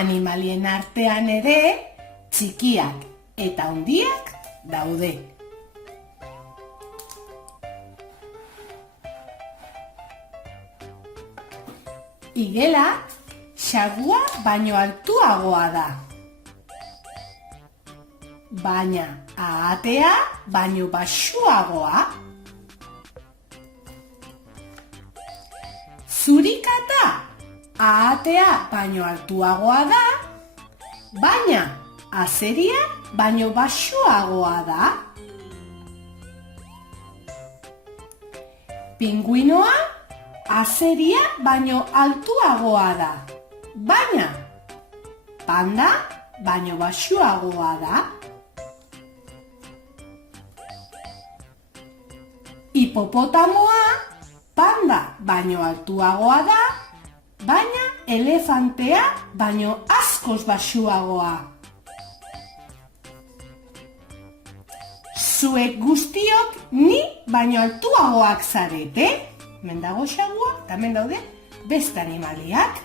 animalien artean ere txikiak eta handiak daude. Igela xagua baino altuagoa da. Baina ahatea baino baxuagoa. Zurikata ahatea baino altuagoa da, baina azeria baino baxuagoa da. Pinguinoa azeria baino altuagoa da, baina panda baino baxuagoa da. Hipopotamoa panda baino altuagoa da, baina elefantea baino askoz baxuagoa. Zuek guztiok ni baino altuagoak zarete. Hemen dago xagua eta hemen daude beste animaliak.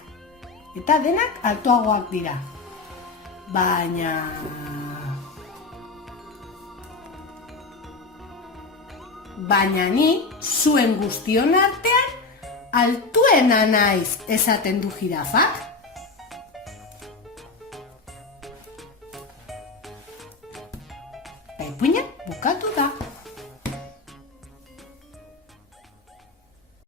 Eta denak altuagoak dira. Baina ni zuen guztion artean altuena naiz, esaten du jirafak. Ipuina bukatu da.